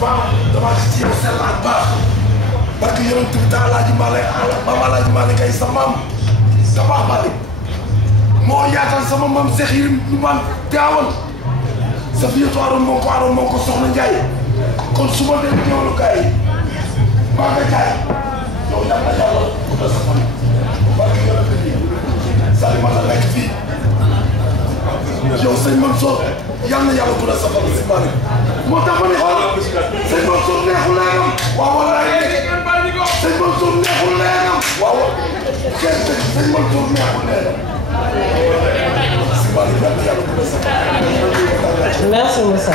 waaw damaa gis ci yow sellaat baax parce que yonent bi daa Alaaji Maalik maam Alaaji Maalik ay sa maam sa baax Maalik moo yaatal sama maam Seex Yirim ñu man Tiwaawan sa fiyatu aroon moo ko soxna Njaay kon su ma dee teewlu kaay maa nga jaay yow yàlla na yàlla guddal sa fan parce que yonent bi Salima la nekk fii yow sëñ Mansour yàlla na yàlla guddal sa fan si Malick moo tax ma ne xoolal sëñ Mansour neexul leeram waaw walaay sëñ Mansour neexul leeram waaw kenn sëñ Mansour neexul leeram si Malick yàlla na yàlla guddal sa fan. Merci Moussa.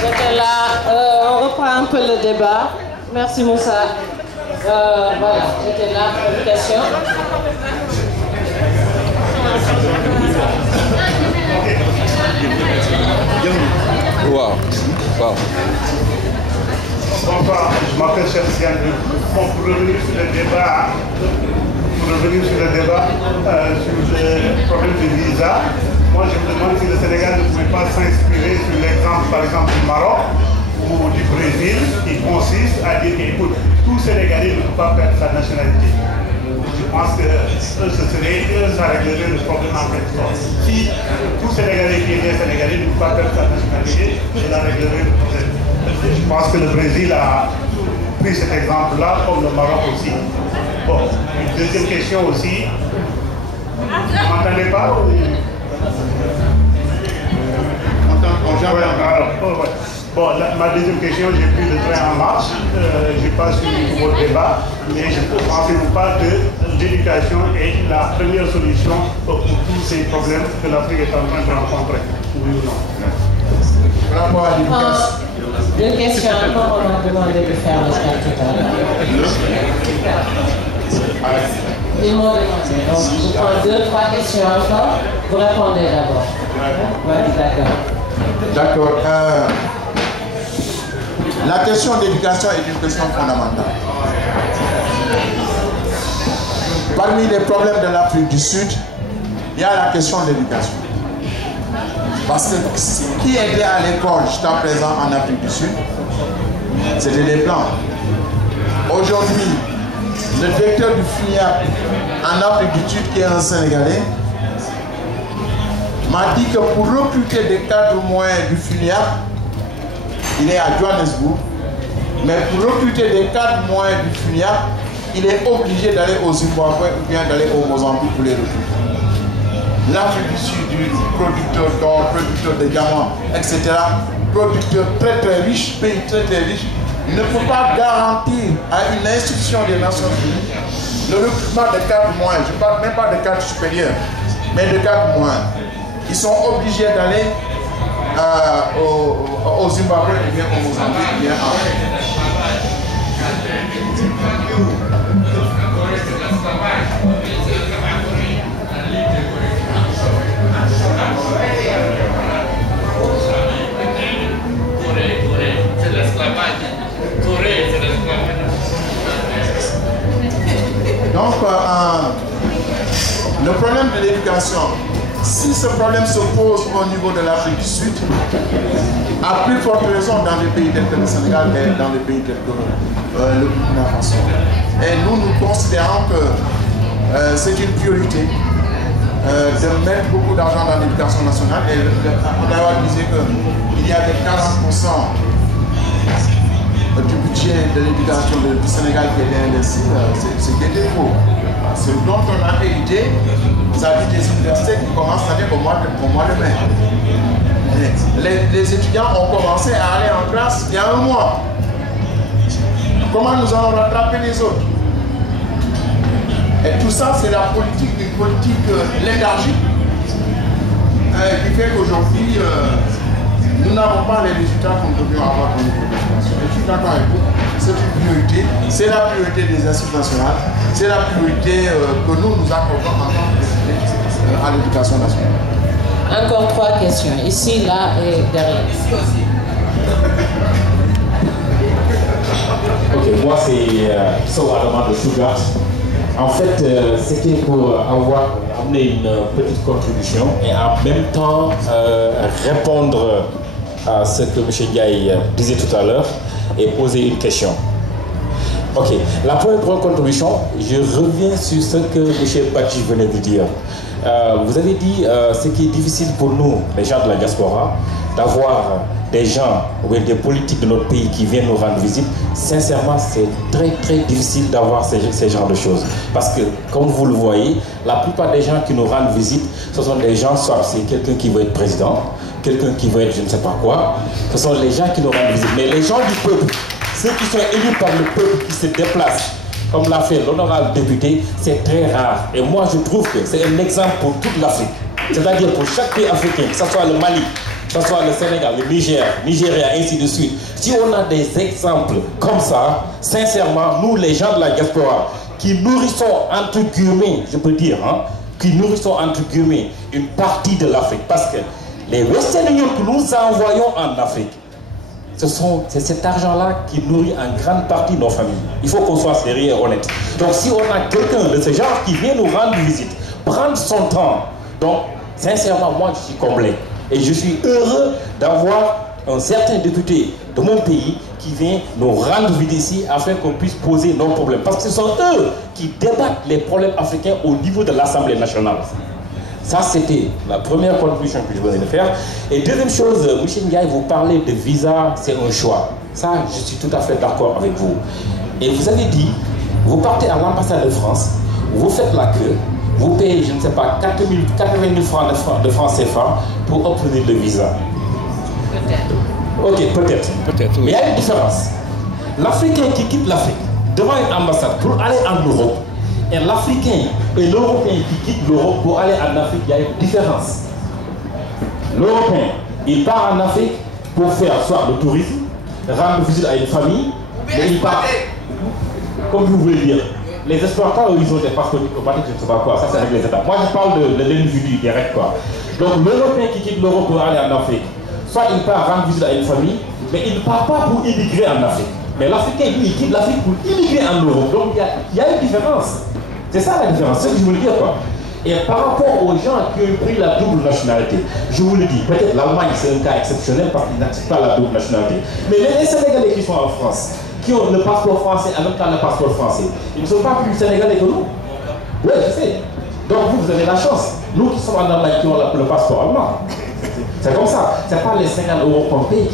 J'étais là, on reprend un peu le débat. Merci Moussa. Voilà, j'étais là pour une question. Wow. Wow. Bonsoir, je m'appelle Cheikh Siane. Bon, pour revenir sur le débat, sur le problème de visa, moi je me demande si le Sénégal ne pouvait pas s'inspirer sur l'exemple par exemple du Maroc ou du Brésil qui consiste à dire qu'écoute, tout Sénégalais ne peut pas perdre sa nationalité. Je pense que ça réglerait le problème en quelque sorte. Si tout Sénégalais qui est né Sénégalais ne peut pas perdre sa nationalité, cela réglerait le problème. Je pense que le Brésil a pris cet exemple-là, comme le Maroc aussi. Bon, une deuxième question aussi. Vous m'entendez pas ou... Bon, ma deuxième question, j'ai pris le train en marche, je n'ai pas suivi votre débat, mais je ne pensez-vous pas que l'éducation est la première solution pour tous ces problèmes que l'Afrique est en train de rencontrer, oui ou non? Deux questions encore, on m'a demandé de faire le chat tout à l'heure. Ils m'ont demandé, donc je prends 2-3 questions encore, vous répondez d'abord. Oui, d'accord. D'accord. La question d'éducation est une question fondamentale. Parmi les problèmes de l'Afrique du Sud, il y a la question de l'éducation. Parce que qui était à l'école jusqu'à présent en Afrique du Sud, c'était les Blancs. Aujourd'hui, le directeur du FINIAP en Afrique du Sud, qui est un Sénégalais, m'a dit que pour recruter des cadres moyens du FINIAP, il est à Johannesburg, mais pour recruter des cadres moyens du FINIAP, il est obligé d'aller au Zimbabwe ou bien d'aller au Mozambique pour les recruter. L'Afrique du Sud, producteur d'or, producteur de diamants, etc., producteur très très riche, pays très très riche, ne peut pas garantir à une institution des Nations Unies le recrutement de cadres moyens. Je ne parle même pas de cadres supérieurs, mais de cadres moyens. Ils sont obligés d'aller au Zimbabwe ou bien au Mozambique ou bien en Afrique. Donc, le problème de l'éducation, si ce problème se pose au niveau de l'Afrique du Sud, à plus forte raison dans les pays tels que le Sénégal et dans les pays tels que le Burkina Faso. Et nous considérons que c'est une priorité de mettre beaucoup d'argent dans l'éducation nationale. Et Abdoulaye disait qu'il y a des 40% du budget de l'éducation du Sénégal qui est investi, c'est qui était faux. Ce dont on a hérité, ça dit des universités qui commencent l'année au mois de mai. Les étudiants ont commencé à aller en classe il y a un mois. Comment nous allons rattraper les autres? Et tout ça, c'est la politique, une politique léthargique qui fait qu'aujourd'hui, nous n'avons pas les résultats qu'on devrait avoir dans les populations. Et je suis d'accord avec vous, c'est une priorité, c'est la priorité des assises nationales, c'est la priorité que nous accordons en tant que à l'éducation nationale. Encore 3 questions, ici, là et derrière. Ok, moi c'est Sow Adama de Stuttgart. En fait, c'était pour avoir amener une petite contribution et en même temps répondre à ce que M. Ndiaye disait tout à l'heure et poser une question. Ok, la première contribution, je reviens sur ce que M. Badji venait de dire. Vous avez dit ce qui est difficile pour nous, les gens de la diaspora, d'avoir des gens ou des politiques de notre pays qui viennent nous rendre visite. Sincèrement, c'est très difficile d'avoir ces genres de choses. Parce que, comme vous le voyez, la plupart des gens qui nous rendent visite, ce sont des gens, soit c'est quelqu'un qui veut être président, quelqu'un qui veut être je ne sais pas quoi. Ce sont les gens qui nous rendent visite. Mais les gens du peuple, ceux qui sont élus par le peuple, qui se déplacent, comme l'a fait l'honorable député, c'est très rare. Et moi, je trouve que c'est un exemple pour toute l'Afrique. C'est-à-dire pour chaque pays africain, que ce soit le Mali, que ce soit le Sénégal, le Niger, Nigeria, ainsi de suite. Si on a des exemples comme ça, sincèrement, nous, les gens de la diaspora, qui nourrissons, entre guillemets, je peux dire, qui nourrissons, entre guillemets, une partie de l'Afrique. Parce que les Western Union que nous envoyons en Afrique, c'est cet argent-là qui nourrit en grande partie nos familles. Il faut qu'on soit sérieux et honnête. Donc si on a quelqu'un de ce genre qui vient nous rendre visite, prendre son temps, donc sincèrement, moi je suis comblé. Et je suis heureux d'avoir un certain député de mon pays qui vient nous rendre visite ici afin qu'on puisse poser nos problèmes. Parce que ce sont eux qui débattent les problèmes africains au niveau de l'Assemblée nationale. Ça, c'était la première contribution que je venais de faire. Et deuxième chose, M. Ndiaye, vous parlez de visa, c'est un choix. Ça, je suis tout à fait d'accord avec vous. Et vous avez dit, vous partez à l'ambassade de France, vous faites la queue, vous payez, je ne sais pas, 80 000 francs de francs CFA pour obtenir le visa. Peut-être. Ok, peut-être. Peut-être, oui. Mais il y a une différence. L'Africain qui quitte l'Afrique devant une ambassade pour aller en Europe, et l'Africain et l'Européen qui quitte l'Europe pour aller en Afrique, il y a une différence. L'Européen, il part en Afrique pour faire soit le tourisme, rendre visite à une famille, mais il part, comme vous voulez dire, les exploitants, ils ont des passeports diplomatiques, je ne sais pas quoi, ça c'est avec les États. Moi je parle de l'individu direct, quoi. Donc l'Européen qui quitte l'Europe pour aller en Afrique, soit il part rendre visite à une famille, mais il ne part pas pour immigrer en Afrique. Mais l'Africain, lui, il quitte l'Afrique pour immigrer en Europe. Donc il y a une différence. C'est ça la différence, c'est ce que je voulais dire, quoi. Et par rapport aux gens qui ont pris la double nationalité, je vous le dis, peut-être l'Allemagne c'est un cas exceptionnel parce qu'ils n'acceptent pas la double nationalité. Mais les Sénégalais qui sont en France, qui ont le passeport français en même temps le passeport français, ils ne sont pas plus Sénégalais que nous. Oui, je sais. Donc vous avez la chance. Nous qui sommes en Allemagne qui ont le passeport allemand. C'est comme ça. Ce n'est pas les 50 € qu'on paye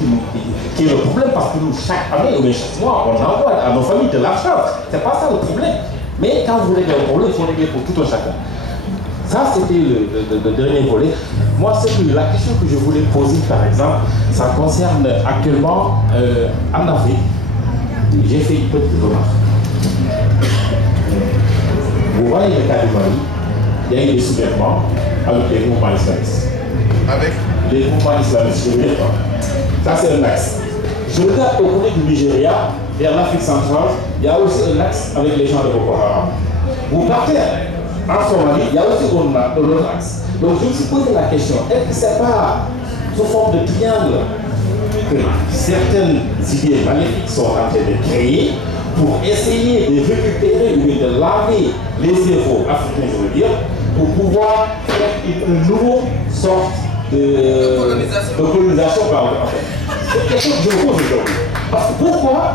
qui est le problème parce que nous, chaque année ou chaque mois, on envoie à nos familles de l'argent. Ce n'est pas ça le problème. Mais quand vous réglez le problème, il faut régler pour tout un chacun. Ça, c'était le dernier volet. Moi, la question que je voulais poser, par exemple, ça concerne actuellement en Afrique. J'ai fait une petite remarque. Vous voyez le cas du Mali, il y a eu des soulèvements avec les mouvements islamistes. Avec les mouvements islamistes, je ne veux pas. Ça, c'est un axe. Je regarde au côté du Nigeria, vers l'Afrique centrale, il y a aussi un axe avec les gens de Boko Haram. Vous partez en Somalie, il y a aussi un autre axe. Donc je me suis posé la question, est-ce que ce n'est pas sous forme de triangle que certaines idées magnifiques sont en train de créer pour essayer de récupérer ou de laver les héros africains, je veux dire, pour pouvoir faire une nouvelle sorte de colonisation par en fait. C'est quelque chose que je me pose aujourd'hui. Parce que pourquoi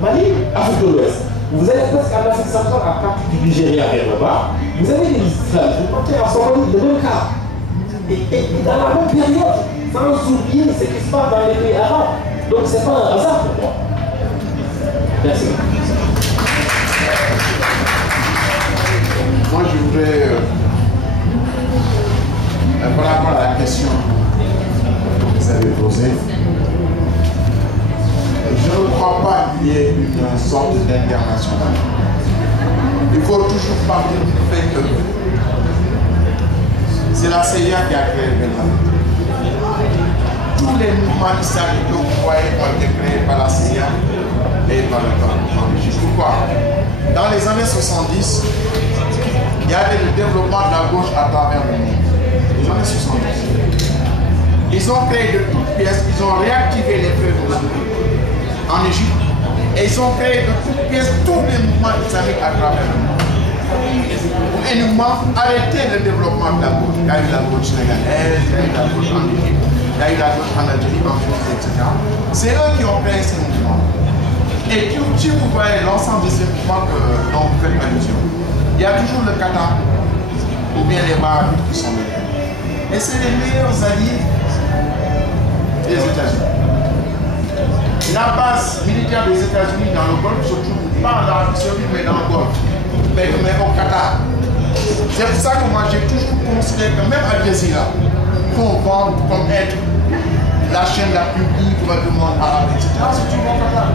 Mali, Afrique de l'Ouest, vous allez presque en Afrique centrale à partir du Nigeria vers le bas, vous avez des islams, vous partez en Somalie, le même cas. Et dans la même période, sans oublier ce qui se passe dans les pays arabes. Donc c'est pas un hasard pour moi. Merci. Moi je voudrais, par rapport à la question que vous avez posée, je ne crois pas qu'il y ait une sorte d'international. Il faut toujours parler du fait que c'est la CIA qui a créé le Bénin. Tous les mouvements islamiques que vous voyez ont été créés par la CIA et par le temps. Pourquoi? Dans les années 70, il y avait le développement de la gauche à travers le monde. Les années 70. Ils ont créé de toutes pièces, ils ont réactivé les feux en Égypte et ils ont créé de toutes pièces tous les mouvements islamiques à travers le monde. pour uniquement arrêter le développement de la gauche. Il y a eu la gauche sénégalaise, il y a eu la gauche en Égypte, il y a eu la gauche en Algérie, en Tunisie, etc. C'est eux qui ont créé ces mouvements. Et si vous voyez l'ensemble de ces mouvements dont vous faites allusion, il y a toujours le Qatar ou bien les Wahhabites qui sont là. Et c'est les meilleurs alliés des États-Unis. La base militaire des États-Unis dans le Golfe se trouve pas en Arabie Saoudite mais dans le Golfe, mais au Qatar. C'est pour ça que moi j'ai toujours considéré que même Al Jazeera, qu'on vend comme être la chaîne la plus libre du monde arabe, etc., c'est toujours au Qatar.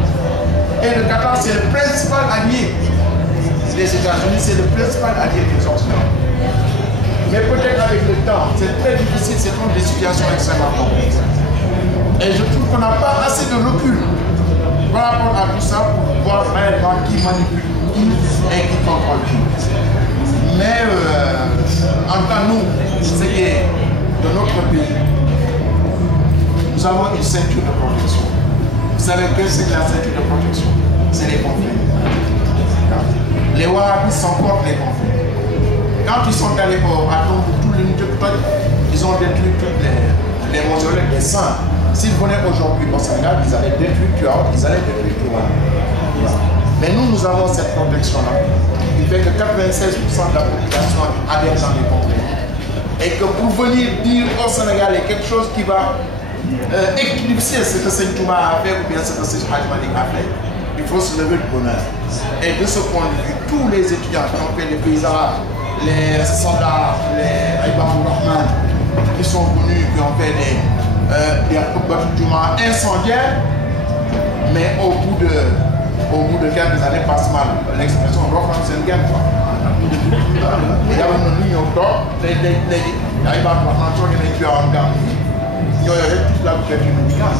Et le Qatar c'est le principal allié des États-Unis, c'est le principal allié des Occidentaux. Mais peut-être avec le temps, c'est très difficile, c'est des situations extrêmement complexes. Et je trouve qu'on n'a pas assez de recul par rapport à tout ça pour voir réellement qui manipule qui et qui contrôle qui. Mais en tant que nous, ce qui est de notre pays, nous avons une ceinture de protection. Vous savez que c'est la ceinture de protection? C'est les conflits. Les Wahhabis sont contre les conflits. Quand ils sont allés à tout l'unité, ils ont détruit toutes les mausolées des saints. S'ils venaient aujourd'hui au Sénégal, ils allaient détruire Tuaout, ils allaient détruire Touan. Mais nous avons cette protection-là. Il fait que 96% de la population adhère dans les conflits. Et que pour venir dire au Sénégal, il y a quelque chose qui va éclipser ce que Seigne Touba a fait ou bien ce que Seigne Hadj Malick a fait, il faut se lever de bonheur. Et de ce point de vue, tous les étudiants qui ont fait les pays arabes, les soldats, les Aïbam Rahman, qui sont venus, qui ont fait des bâtiments incendiaires, mais au bout de quelques années, passe mal. L'expression Rohan Sengen. Il y a une ligne au top, les Aïbam Rahman, qui ont en gamme. Il y a toute la couverture médicale.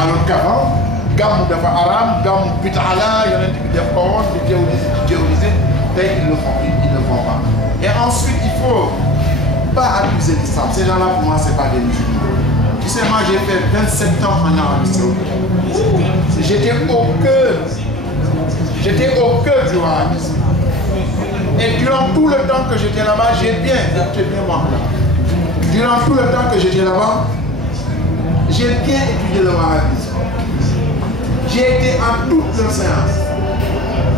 Alors qu'avant, gamme de Aram, gamme Pitala, il y a des formes, des théorisés, ils ne le font pas. Et ensuite, il ne faut pas abuser l'islam. Ces gens-là, pour moi, ce n'est pas des musulmans. Tu sais, moi, j'ai fait 27 ans en Arabie Saoudite. J'étais au cœur du wahhabisme. Et durant tout le temps que j'étais là-bas, durant tout le temps que j'étais là-bas, j'ai bien étudié le wahhabisme. J'ai été en toutes leurs séances.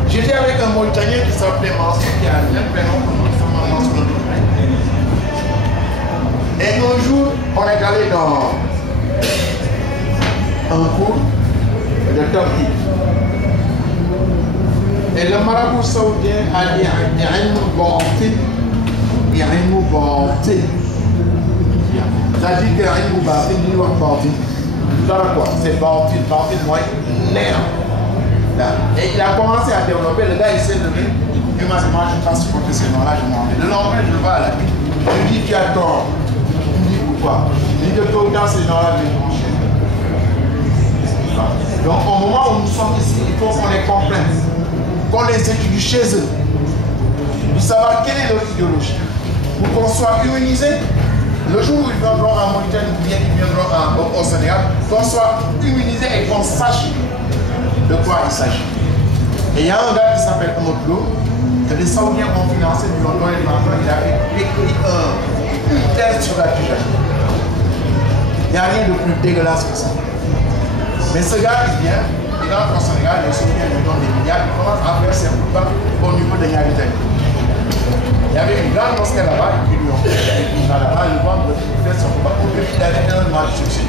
J'étais avec un Mauritanien qui s'appelait Mansour, qui a le même prénom que moi, Mansour. Et un jour, on est allé dans un cours de Turquie. Et le marabout saoudien a dit c'est-à-dire que Aïmou Batin, il n'y a pas de c'est Batin, moi, l'air. Et il a commencé à développer, le gars il s'est levé, il m'a dit, moi je ne peux pas supporter ces noms-là, je m'en vais. Le lendemain, je vais à la vie. Je lui dis, tu as tort. Il me dit, pourquoi? Il dit que tôt ou tard, ces gens-là viennent manger. Donc au moment où nous sommes ici, il faut qu'on les comprenne, qu'on les étudie chez eux, pour savoir quelle est leur idéologie, pour qu'on soit immunisés. Le jour où ils viendront en Mauritanie ou bien ils viendront au Sénégal, qu'on soit immunisés et qu'on sache de quoi il s'agit. Et il y a un gars qui s'appelle Omotlo, que les Saoudiens ont financé, ils lui ont donné de l'argent, il a écrit une thèse sur la tijane. Il n'y a rien de plus dégueulasse que ça. Mais ce gars, il vient, il entre au Sénégal, les Saoudiens lui donnent des milliards, il commence à faire ses coupes au niveau de Yaritani. Il y avait une grande mosquée là-bas, et puis lui ont fait là-bas, le ventre, il fait son combat, au début, il avait énormément de succès.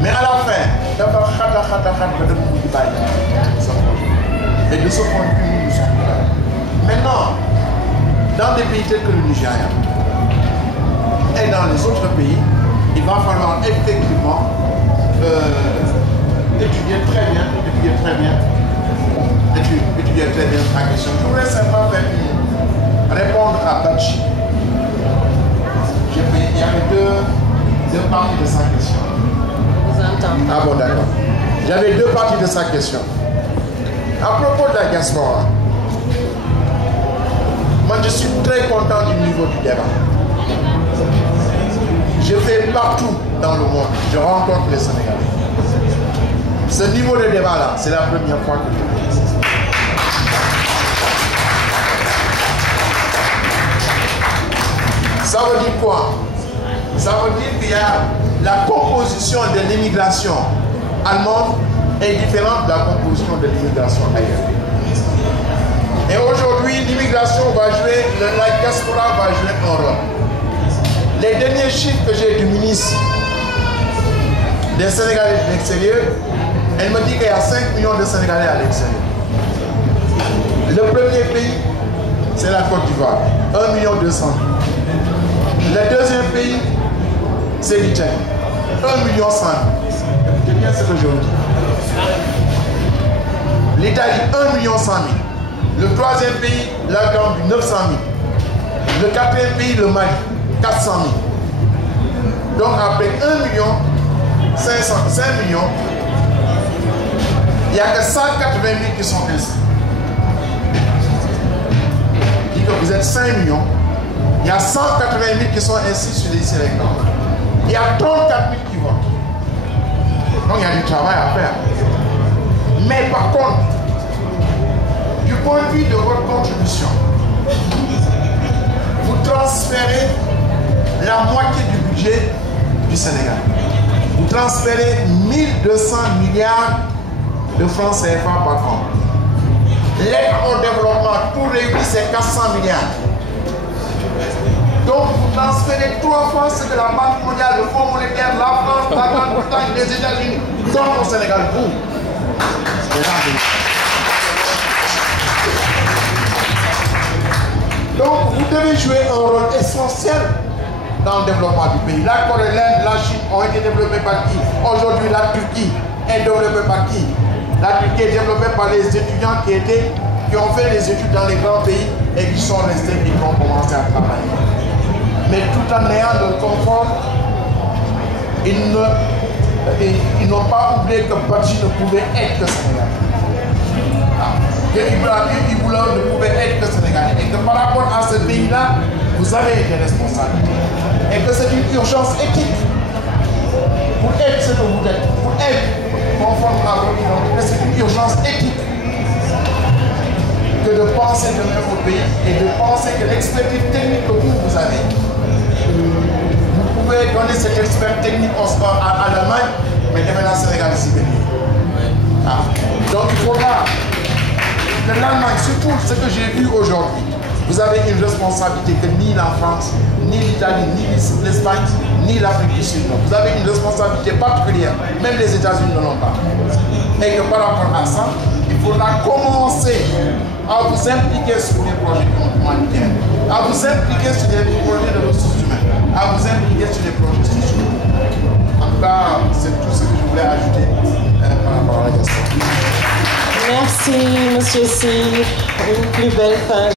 Mais à la fin, d'abord, et de ce point de vue, nous sommes là. Maintenant, dans des pays tels que le Nigeria et dans les autres pays, il va falloir effectivement étudier très bien la question. Je voudrais simplement répondre à Bachi. Il y avait deux parties de sa question. Ah bon, d'accord. J'avais deux parties de sa question. À propos de la diaspora, moi je suis très content du niveau du débat. Je vais partout dans le monde, je rencontre les Sénégalais. Ce niveau de débat là, c'est la première fois que je le dis. Ça veut dire quoi? Ça veut dire qu'il y a la composition de l'immigration allemande est différente de la composition de l'immigration ailleurs. Et aujourd'hui, l'immigration va jouer, la diaspora va jouer un rôle. Les derniers chiffres que j'ai du ministre des Sénégalais de l'extérieur, elle me dit qu'il y a 5 millions de Sénégalais à l'extérieur. Le premier pays, c'est la Côte d'Ivoire, 1 200 000. Le deuxième pays, c'est l'Italie, 1 100 000. C'est bien ce que je vous dis. L'Italie, 1 100 000. Le troisième pays, la Gambie, 900 000. Le quatrième pays, le Mali, 400 000. Donc avec 5 millions, il n'y a que 180 000 qui sont inscrits. Je dis que vous êtes 5 millions, il y a 180 000 qui sont inscrits sur les listes électorales. Il y a 34 000 qui votent. Donc il y a du travail à faire. Mais par contre, du point de vue de votre contribution, vous transférez la moitié du budget du Sénégal. Vous transférez 1200 milliards de francs CFA par an. L'aide au développement, tout réuni, c'est 400 milliards. Donc vous transférez 3 fois ce que la Banque mondiale, le Fonds monétaire, la France, la Grande-Bretagne, les États-Unis donnent au Sénégal. Vous. Donc vous devez jouer un rôle essentiel dans le développement du pays. La Corée, l'Inde, la Chine ont été développées par qui? Aujourd'hui, la Turquie est développée par qui? La Turquie est développée par les étudiants qui ont fait des études dans les grands pays et qui sont restés et qui ont commencé à travailler. Mais tout en ayant le confort, ils n'ont pas oublié que Badji ne pouvait être que Sénégalais. Que Ibrahim ne pouvait être que Sénégalais. Et que par rapport à ce pays-là, vous avez été responsable. Et que c'est une urgence éthique pour être ce que vous êtes, pour être conforme à votre identité. C'est une urgence éthique que de penser demain au pays et de penser que l'expertise technique que vous avez, vous pouvez donner cette expertise technique à l'Allemagne, mais demain au Sénégal ici. Donc il faudra que l'Allemagne, surtout ce que j'ai vu aujourd'hui, vous avez une responsabilité que ni la France, ni l'Italie, ni l'Espagne, ni l'Afrique du Sud n'ont. Vous avez une responsabilité particulière, même les États-Unis ne l'ont pas. Et que par rapport à ça, il faudra commencer à vous impliquer sur des projets humanitaires, à vous impliquer sur des projets de ressources humaines, à vous impliquer sur des projets sociaux. En tout cas, c'est tout ce que je voulais ajouter par rapport à la question. Merci, Monsieur Sy. Une plus belle fin.